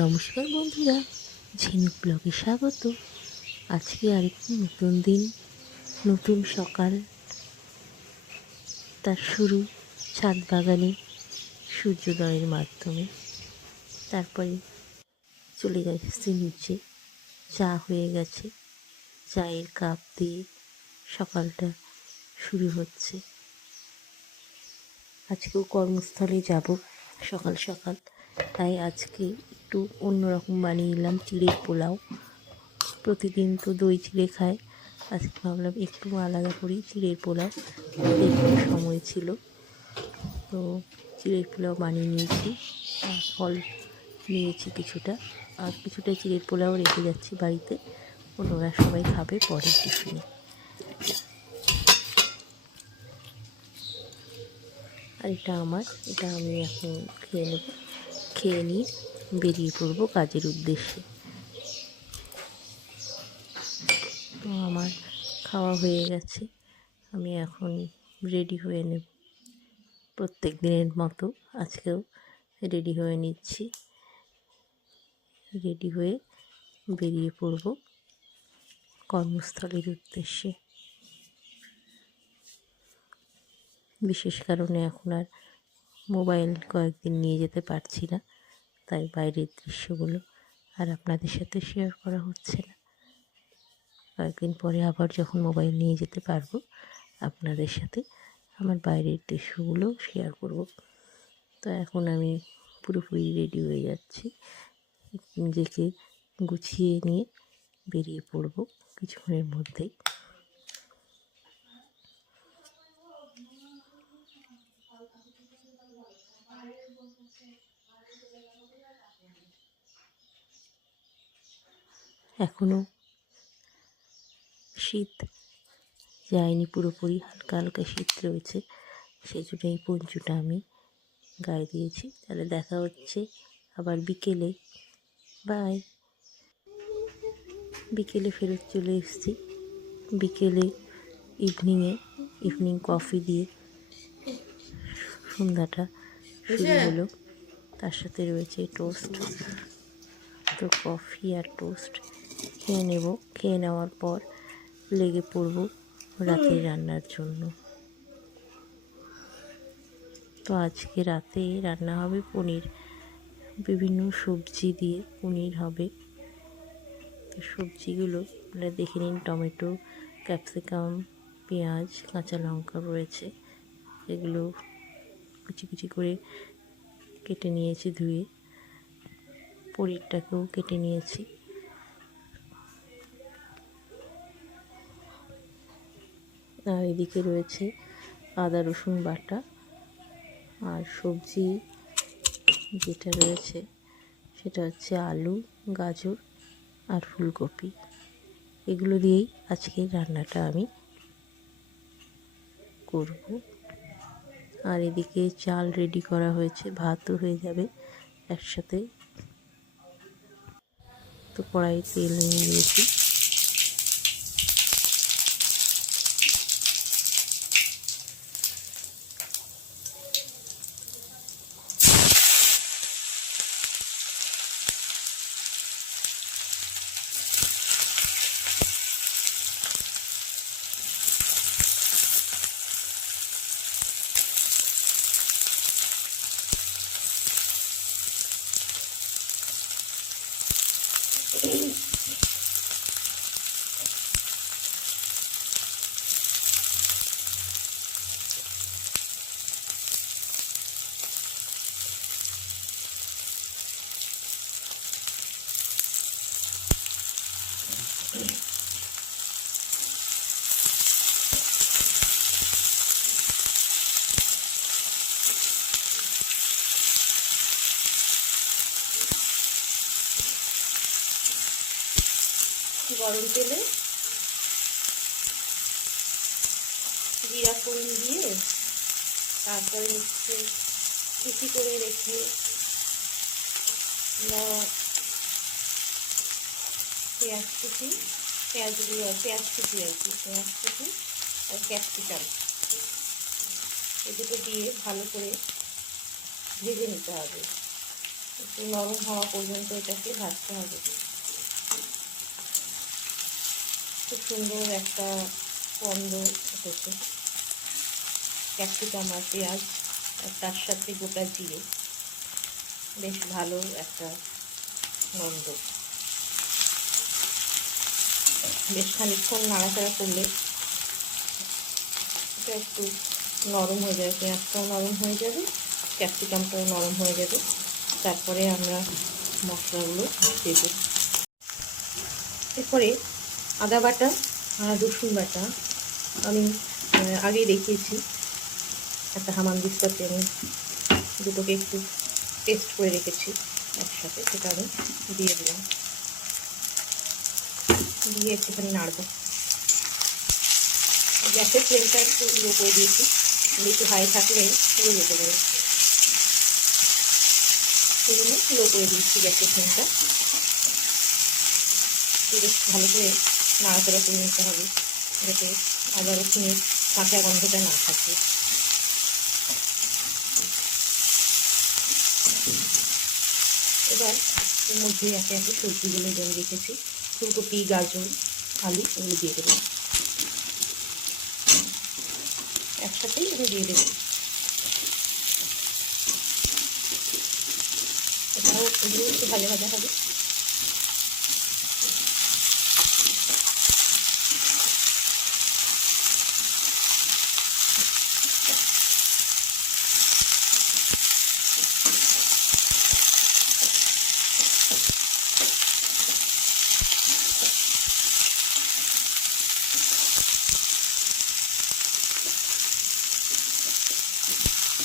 নমস্কার বন্ধুরা, ঝিনুক ব্লগে স্বাগত। আজকে আরেকটি নতুন দিন, নতুন সকাল। তার শুরু ছাদ বাগানে সূর্যোদয়ের মাধ্যমে। তারপরে চলে গেছে নিচে, চা হয়ে গেছে, চায়ের কাপ দিয়ে সকালটা শুরু হচ্ছে। আজকেও কর্মস্থলে যাব সকাল সকাল, তাই আজকে একটু অন্যরকম বানিয়ে নিলাম চিড়ের পোলাও। প্রতিদিন তো দই চিড়ে খায়, আজকে ভাবলাম একটু আলাদা করি চিড়ের পোলাও। একটু সময় ছিল তো চিড়ের পোলাও বানিয়ে নিয়েছি। ফল নিয়েছি কিছুটা, আর কিছুটা চিড়ের পোলাও রেখে যাচ্ছি বাড়িতে, অন্যরা সবাই খাবে পরের টিফিনে। আর এটা আমার, এটা আমি এখন খেয়ে নেব, খেয়ে নিয়ে বেরিয়ে পড়বো কাজের উদ্দেশ্যে। তো আমার খাওয়া হয়ে গেছে, আমি এখন রেডি হয়ে নেব। প্রত্যেক দিনের মতো আজকেও রেডি হয়ে নিচ্ছি, রেডি হয়ে বেরিয়ে পড়ব কর্মস্থলের উদ্দেশ্যে। বিশেষ কারণে এখন আর মোবাইল কয়েকদিন নিয়ে যেতে পারছি না, তাই বাইরের দৃশ্যগুলো আর আপনাদের সাথে শেয়ার করা হচ্ছে না। কয়েকদিন পরে আবার যখন মোবাইল নিয়ে যেতে পারবো, আপনাদের সাথে আমার বাইরের দৃশ্যগুলো শেয়ার করব। তো এখন আমি পুরোপুরি রেডি হয়ে যাচ্ছি, নিজেকে গুছিয়ে নিয়ে বেরিয়ে পড়ব কিছুক্ষণের মধ্যেই। এখনও শীত যায়নি পুরোপুরি, হালকা হালকা শীত রয়েছে, সেই জন্য এই পঞ্চুটা আমি গায়ে দিয়েছি। তাহলে দেখা হচ্ছে আবার বিকেলে। বাই। বিকেলে ফেরত চলে এসেছি। বিকেলে ইভিনিং কফি দিয়ে সন্ধ্যাটা শুরু হলো। তার সাথে রয়েছে টোস্ট। তো কফি আর টোস্ট খেয়ে নেব, খেয়ে নেওয়ার পর লেগে পড়ব রাতের রান্নার জন্য। তো আজকে রাতে রান্না হবে পনির, বিভিন্ন সবজি দিয়ে পনির হবে। তো সবজিগুলো আপনারা দেখে নিন, টমেটো, ক্যাপসিকাম, পেঁয়াজ, কাঁচা লঙ্কা রয়েছে, এগুলো কুচি কুচি করে কেটে নিয়েছি, ধুয়ে পনিরটাকেও কেটে নিয়েছি। আর এদিকে রয়েছে আদা রসুন বাটা, আর সবজি যেটা রয়েছে সেটা হচ্ছে আলু, গাজর আর ফুলকপি। এগুলো দিয়েই আজকের রান্নাটা আমি করব। আর এদিকে চাল রেডি করা হয়েছে, ভাতও হয়ে যাবে একসাথে। তো কড়াইয়ে তেল নিয়ে নিয়েছি, গরম তেলে জিরা ফোড়ন দিয়ে, তারপরে হচ্ছে কুচি করে রেখে পেঁয়াজ কুচি, পেঁয়াজ কুচি আর কি, পেঁয়াজ কুচি আর ক্যাপসিকাম, এ দুটো দিয়ে ভালো করে ভেজে নিতে হবে। একটু নরম হওয়া পর্যন্ত এটাকে ভাজতে হবে। খুব সুন্দর একটা গন্ধ উঠেছে ক্যাপসিকাম আর পেঁয়াজ আর তার সাথে গোটা জিরে, বেশ ভালো একটা গন্ধ। বেশ খানিকক্ষণ নাড়াচাড়া করলে এটা একটু নরম হয়ে যাবে, পেঁয়াজটাও নরম হয়ে যাবে, ক্যাপসিকামটাও নরম হয়ে যাবে। তারপরে আমরা মশলাগুলো দেব। এরপরে আদা বাটা আর রসুন বাটা আমি আগেই দেখিয়েছি, একটা হামানদিস্তাতে আমি দুটোকে একটু পেস্ট করে রেখেছি একসাথে, সেটা আমি দিয়ে দিলাম। দিয়ে একটুখানি নাড়বো। গ্যাসের ফ্লেমটা একটু লো করে দিয়েছি, একটু হাই থাকলে পুড়ে যেতে পারে, সেই জন্য লো করে দিয়েছি গ্যাসের ফ্লেমটা। বেশ ভালো করে নাড়াচাড়া করে নিতে হবে যাতে আদা রসুনের কাঁচা গন্ধটা না থাকে। এবার এর মধ্যে একে একে সবজিগুলো জমে রেখেছি, ফুলকপি, গাজর, আলু এগুলো দিয়ে দেবো একসাথেই, এগুলো দিয়ে দেবো। এটাও এগুলো একটু ভাজা ভাজা হবে।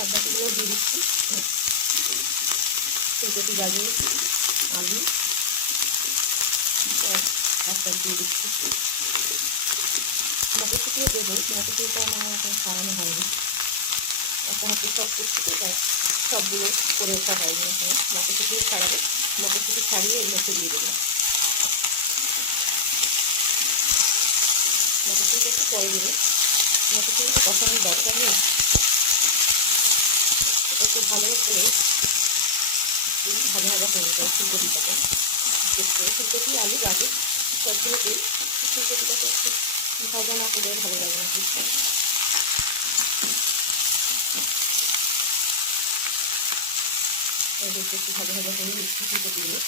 বাদবাকিগুলো দিয়ে দিচ্ছি, ফুলকপি, গাজর, আলু একটা দিয়ে দিচ্ছি। মটরশুঁটিও দেবো, মটরশুঁটিটা আমার এখন ছাড়ানো হয়নি, একটা হাতে সব করছি তো, তাই সবগুলো করে ওঠা হয়নি এখন। মটরশুঁটিও ছাড়াবো, মটরশুঁটি ছাড়িয়ে এর মধ্যে দিয়ে দেবো। মটরশুঁটিটা একটু পরে দেবো, মটরশুঁটিটা কষানোর দরকার নেই, এটা একটু ভালো করে ভাজা ভাজা করে নিতে হবে। ফুলকপিটাকে ফুলকপি, আলু, গাজর সবগুলোতেই ফুলকপিটাকে একটু ভাজা না করে ভালো লাগে না ঠিক। একটু ভাজা ভাজা করে নিচ্ছি ফুলকপিগুলো।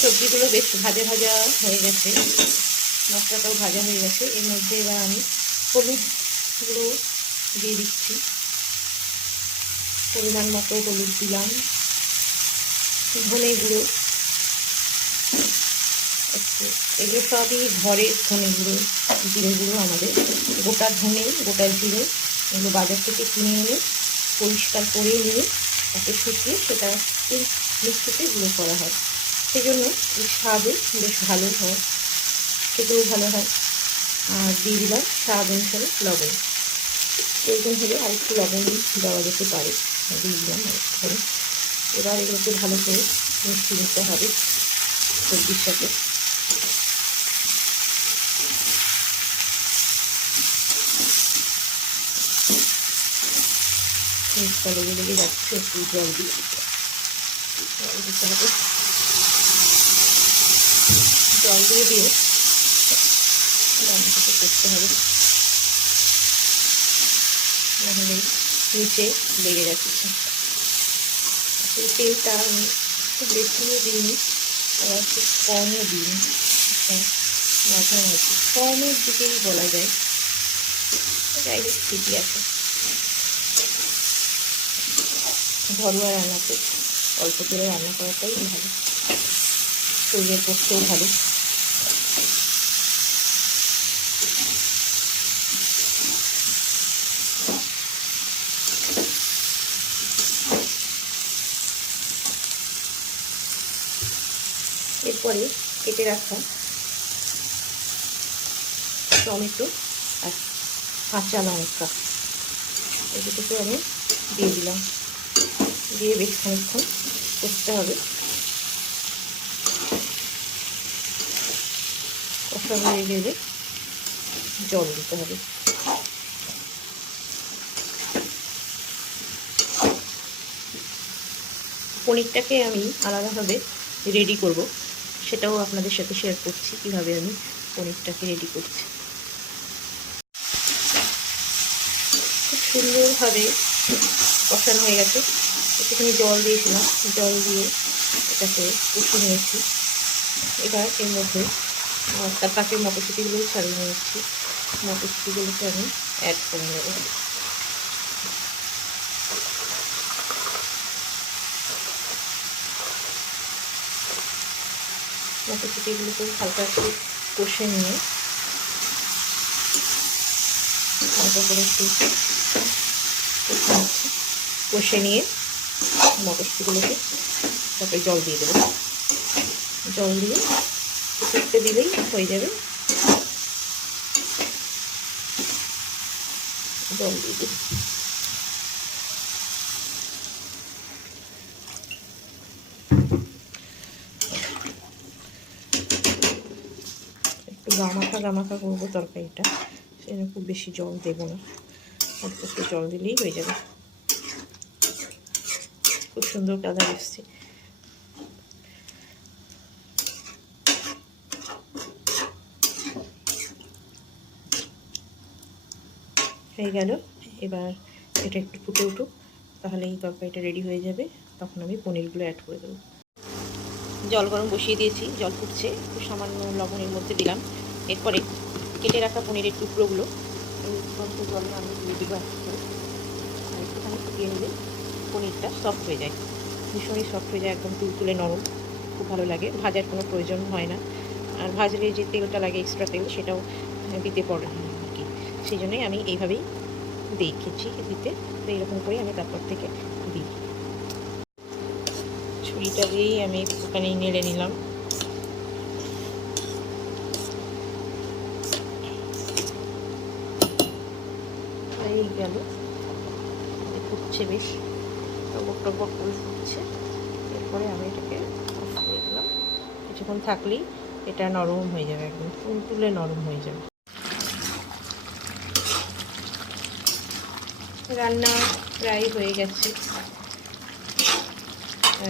সবজিগুলো বেশ ভাজা ভাজা হয়ে গেছে, মশলাটাও ভাজা হয়ে গেছে। এর মধ্যে এবার আমি হলুদ গুঁড়ো দিয়ে দিচ্ছি, পরিমাণ মতো হলুদ দিলাম, ধনে গুঁড়ো একটু, এগুলো সবই ঘরের ধনে গুঁড়ো, জিরে গুঁড়ো আমাদের, গোটা ধনে, গোটা জিরে, এগুলো বাজার থেকে কিনে এনে পরিষ্কার করে নিয়ে তাকে শুকিয়ে সেটা মিক্সিতে গুঁড়ো করা হয়, সেই জন্য স্বাদও বেশ ভালো হয়, খেতেও ভালো হয়। আর দিয়ে দিলাম স্বাদ অনুসারে লবণ, প্রয়োজন হলে আরেকটু লবণ দেওয়া যেতে পারে, দিয়ে দিলাম আরেকটুখানি। এবার এগুলোকে ভালো করে মিশিয়ে নিতে হবে সবজির সাথে। মিক্সটা লেগে লেগে যাচ্ছে, একটু জল দিয়ে দিতে হবে। জল দিয়ে দিয়ে রান্নাটাকে করতে হবে, নাহলে নিচে লেগে যাচ্ছে। তেলটা আমি খুব বেশিও দিইনি, আবার খুব কমও দিইনি, মাঝামাঝি কমের দিকেই বলা যায়, যাই হোক ঠিকই আছে। ঘরোয়া রান্নাতে অল্প তেলে রান্না করাটাই ভালো, শরীরের পক্ষেও ভালো। এরপরে কেটে রাখা টমেটো আর কাঁচা লঙ্কা এই দুটোকে আমি দিয়ে দিলাম। দিয়ে বেশ খানিকক্ষণ কষতে হবে। কষা হয়ে গেলে জল দিতে হবে। পনিরটাকে আমি আলাদাভাবে রেডি করব, সেটাও আপনাদের সাথে শেয়ার করছি কীভাবে আমি পনিরটাকে রেডি করছি। খুব সুন্দরভাবে কষানো হয়ে গেছে। একটুখানি জল দিয়েছিলাম, জল দিয়ে এটাকে কষে নিয়েছি। এবার এর মধ্যে তার ফাঁকে মটরশুঁটিগুলো ছাড়িয়ে নিয়েছি। মটরশুঁটিগুলোকে আমি অ্যাড করে নেব। মটরশুঁটিগুলোকে হালকা একটু কষে নিয়ে হালকা করে একটু কষে নিয়ে মটরশুঁটিগুলোকে তারপরে জল দিয়ে দেবো। জল দিয়ে ফুটতে দিলেই হয়ে যাবে। জল দিয়ে দিই। একটু গামাখা করবো তরকারিটা, সেজন্য খুব বেশি জল দেবো না, অল্প একটু জল দিলেই হয়ে যাবে। খুব সুন্দর কালার এসছে। হয়ে গেল। এবার এটা একটু ফুটে উঠুক, তাহলে এই তরকারিটা রেডি হয়ে যাবে। তখন আমি পনিরগুলো অ্যাড করে দেবো। জল গরম বসিয়ে দিয়েছি, জল ফুটছে। একটু সামান্য লবণের মধ্যে দিলাম। এরপরে কেটে রাখা পনিরের টুকরোগুলো জলে আমি দিয়ে দেবো আর একটুখানি ফুটিয়ে নিলে পনিরটা সফট হয়ে যায়, ভীষণই সফট হয়ে যায়, একদম তুলতুলে নরম, খুব ভালো লাগে। ভাজার কোনো প্রয়োজন হয় না। আর ভাজলে যে তেলটা লাগে এক্সট্রা তেল, সেটাও দিতে পড়ে আর কি। সেই জন্যই আমি এইভাবেই দেখেছি দিতে। তো এইরকম করে আমি তারপর থেকে দিই। ছুরিটা দিয়েই আমি একটুখানি নেড়ে নিলাম। হয়ে গেল, ফুটছে বেশ, টবক টবক করে ফুটছে। এরপরে আমি এটাকে অফ করে দিলাম। কিছুক্ষণ থাকলেই এটা নরম হয়ে যাবে, একদম তুলতুলে নরম হয়ে যাবে। রান্না প্রায় হয়ে গেছে,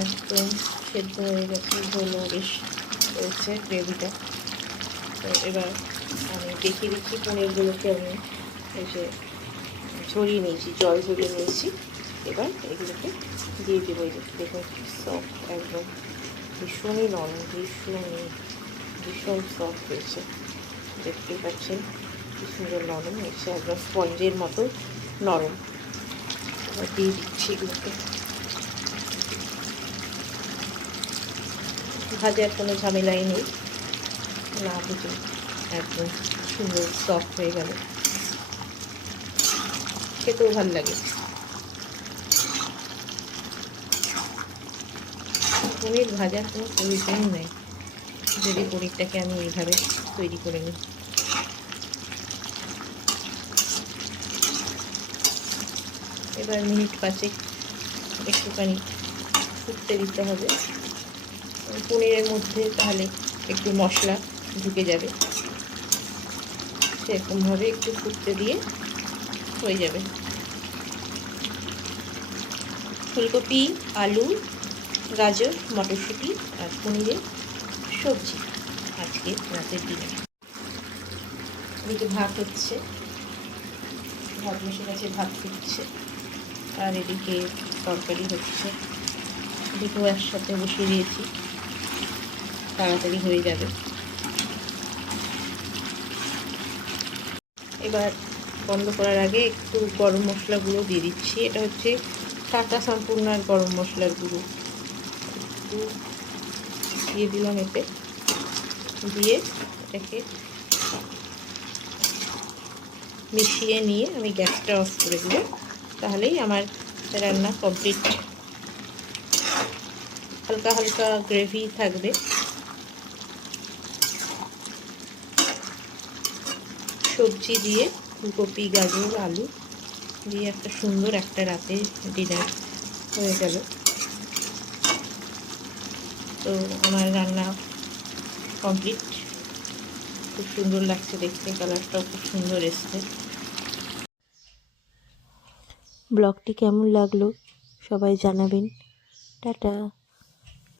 একদম সেদ্ধ হয়ে গেছে, ঝোলও বেশ হয়েছে গ্রেভিটা। তো এবার আমি দেখিয়ে দিচ্ছি পনিরগুলোকে আমি এই যে ঝরিয়ে নিয়েছি, জল ঝরিয়ে নিয়েছি। এবার এগুলোকে দিয়ে দেবো। এই যে দেখুন কি সফট, একদম ভীষণই নরম, ভীষণ সফট হয়েছে, দেখতেই পাচ্ছেন কি সুন্দর নরম হয়েছে, একদম স্পঞ্জের মতো নরম। এবার দিয়ে দিচ্ছি এগুলোকে। ভাজার কোনো ঝামেলাই নেই, না ভেজে একদম সুন্দর সফট হয়ে গেল, খেতেও ভালো লাগে। পনির ভাজার কোনো প্রয়োজন নেই যদি পনিরটাকে আমি এইভাবে তৈরি করে নিই। এবার মিনিট 5 একটুখানি ফুটতে দিতে হবে পনিরের মধ্যে, তাহলে একটু মশলা ঢুকে যাবে। সেরকমভাবে একটু ফুটতে দিয়ে হয়ে যাবে। ফুলকপি, আলু, গাজর, মটরশুঁটি আর পনিরের সবজি আজকে রাতের ডিনার। এদিকে ভাত হচ্ছে, ভাত বসে গেছে, ভাত ফুটছে, আর এদিকে তরকারি হচ্ছে। দুটো একসাথে বসিয়ে দিয়েছি, তাড়াতাড়ি হয়ে যাবে। এবার বন্ধ করার আগে একটু গরম মশলা গুঁড়ো দিয়ে দিচ্ছি। এটা হচ্ছে টাটা সম্পূর্ণ আর গরম মশলার গুঁড়ো, একটু দিয়ে দিলাম এতে। দিয়ে এটাকে মিশিয়ে নিয়ে আমি গ্যাসটা অফ করে দেব, তাহলেই আমার রান্না কমপ্লিট। হালকা হালকা গ্রেভি থাকবে। সবজি দিয়ে, ফুলকপি, গাজর, আলু দিয়ে একটা সুন্দর একটা রাতে ডিনার হয়ে গেল। তো আমার রান্না কমপ্লিট। খুব সুন্দর লাগছে দেখতে, কালারটাও খুব সুন্দর এসছে। ব্লগটি কেমন লাগলো সবাই জানাবেন। টাটা।